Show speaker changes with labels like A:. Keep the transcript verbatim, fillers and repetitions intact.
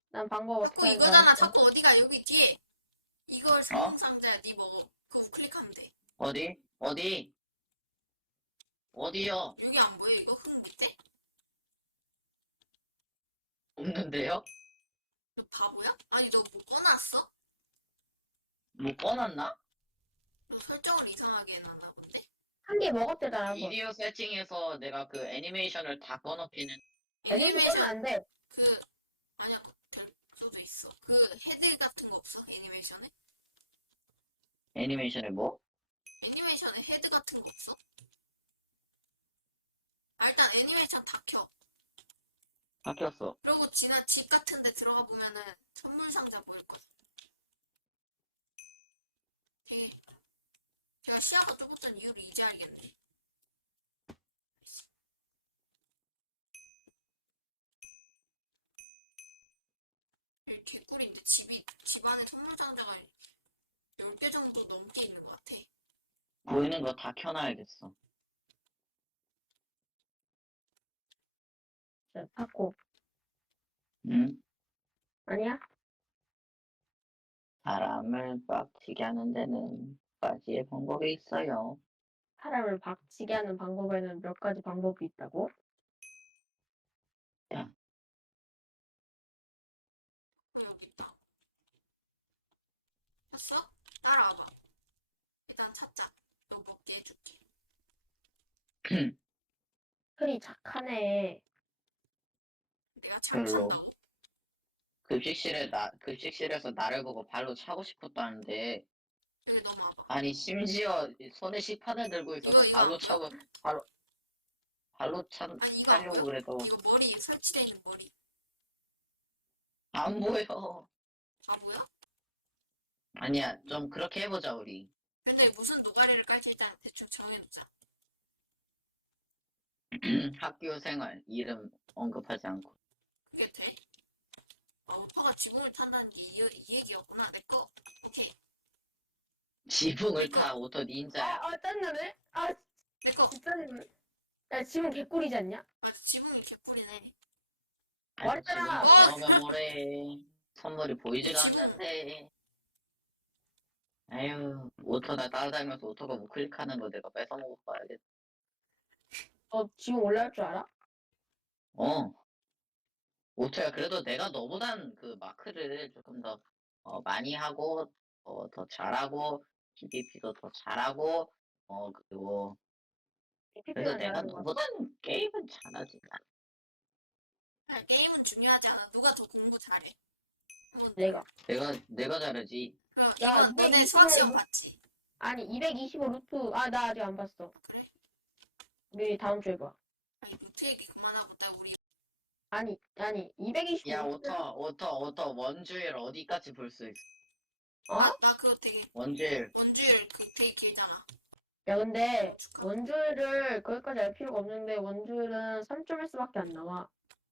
A: 난 방법 어떻게
B: 자꾸
A: 하는지
B: 이거잖아.
A: 알았어.
B: 자꾸 어디가 여기 뒤에. 이걸
C: 어?
B: 상상자야. 네 먹어. 그거 우클릭하면 돼.
C: 어디? 어디? 어디요?
B: 여기 안 보여? 이거 흙 밑에?
C: 없는데요?
B: 너 바보야? 아니 너 뭐 꺼놨어?
C: 뭐 꺼놨나?
B: 너 설정을 이상하게 해놨나 본데?
A: 한 개 먹었대잖아, 한 번.
C: 비디오 세팅에서 내가 그 애니메이션을 다 꺼놓기는
A: 애니메이션 끄면 안 돼.
B: 그 아니야 그될 수도 있어. 그 헤드 같은 거 없어? 애니메이션에?
C: 애니메이션에 뭐?
B: 애니메이션에 헤드 같은 거 없어? 아 일단 애니메이션 다 켜.
C: 바뀌었어.
B: 그리고 지나 집 같은 데 들어가 보면은 선물 상자 보일 거야. 되게 제가 시야가 좁았던 이유를 이제 알겠네. 여기 개꿀인데 집이 집 안에 선물 상자가 열 개 정도 넘게 있는 것 같아.
C: 보이는 거 다 켜놔야겠어.
A: 자, 바꿔.
C: 응?
A: 아니야?
C: 사람을 빡치게 하는 데는 몇 가지의 방법이 있어요.
A: 사람을 박치게 하는 방법에는 몇 가지 방법이 있다고?
C: 야,
B: 어, 여기 있다. 찾았어? 따라와봐. 일단 찾자. 너 먹게 해줄게.
A: 흔히 착하네.
B: 내가 잘
C: 별로.
B: 산다고?
C: 급식실에 나, 급식실에서 나를 보고 발로 차고 싶었다는데,
B: 여기 넘어와봐.
C: 아니, 심지어 손에 식판을 들고
B: 이거
C: 있어서
B: 이거 안
C: 발로
B: 보여?
C: 차고, 발로, 발로 차,
B: 아니 이거 안
C: 차려고
B: 보여?
C: 그래도
B: 이거 머리 설치돼 있는 머리.
C: 안 보여.
B: 바보야?
C: 아니야, 좀 그렇게 해보자, 우리.
B: 근데 무슨 노가리를 깔지 일단 대충 정해놓자.
C: 학교 생활, 이름 언급하지 않고.
B: 그게 돼? 아, 오빠가 지붕을 탄다는 게 이, 이 얘기였구나. 내 거. 오케이.
C: 지붕을 타, 오토 닌자야.
A: 아, 아, 짠나네? 아,
B: 내 거.
A: 진짜 짜증나. 야, 지금 개꿀이지 않냐?
B: 맞아, 지붕이 개꿀이네.
A: 말했잖아.
C: 지붕 나오면 뭐래. 선물이 보이지가
B: 지붕.
C: 않는데. 아유, 오토 나 따라다니면서 오토가 뭐 클릭하는 거 내가 뺏어먹을 거야겠다.
A: 너 지금 올라올 줄 알아?
C: 어. 오토야, 그래도 내가 너보단 그 마크를 조금 더 어, 많이 하고, 어, 더 잘하고, 피브이피도 더 잘하고, 어, 그리고, 그래도
A: 피피는
C: 내가
A: 잘하는 거.
C: 너보단 게임은 잘하지.
B: 아, 게임은 중요하지 않아. 누가 더 공부 잘해. 한번
A: 내가.
C: 내가, 내가 잘하지.
B: 그럼
A: 야,
B: 이거 너네
A: 이백이십오
B: 수학 시험
A: 루-
B: 봤지?
A: 아니, 이백이십오 루트. 아, 나 아직 안 봤어.
B: 아, 그래?
A: 우리 다음 주에 봐.
B: 아니, 루트 얘기 그만하고 딱 우리
A: 아니, 아니, 이백이십오
C: 야,
A: 루트.
C: 오토, 오토, 오토, 원주일 어디까지 볼 수 있어?
A: 어?
B: 나, 나 그거 되게
C: 원주일,
B: 원주일 그 되게 길잖아.
A: 야, 근데
B: 축하.
A: 원주율을 거기까지 알 필요가 없는데 원주율은 삼 점 일 수밖에 안 나와.